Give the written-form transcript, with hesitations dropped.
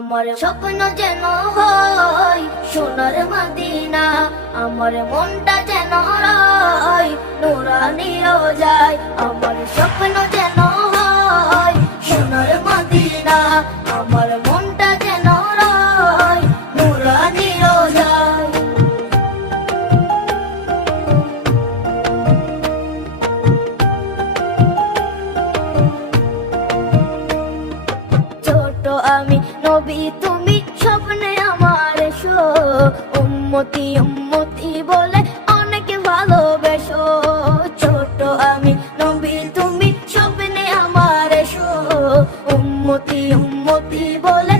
আমার স্বপ্ন যেন হয় সোনার মদিনা, আমার মনটা যেন হয় নুরানি রোজায়। আমার স্বপ্ন যেন হয় সোনার মদিনা, আমার মনটা যেন হয় নুরানি রোজায়। ছোট আমি নবী তুমি স্বপ্নে আমার এসো, উম্মতি উম্মতি বলে অনেক ভালোবেসো। ছোট আমি নবী তুমি স্বপ্নে আমার এসো, উম্মতি উম্মতি বলে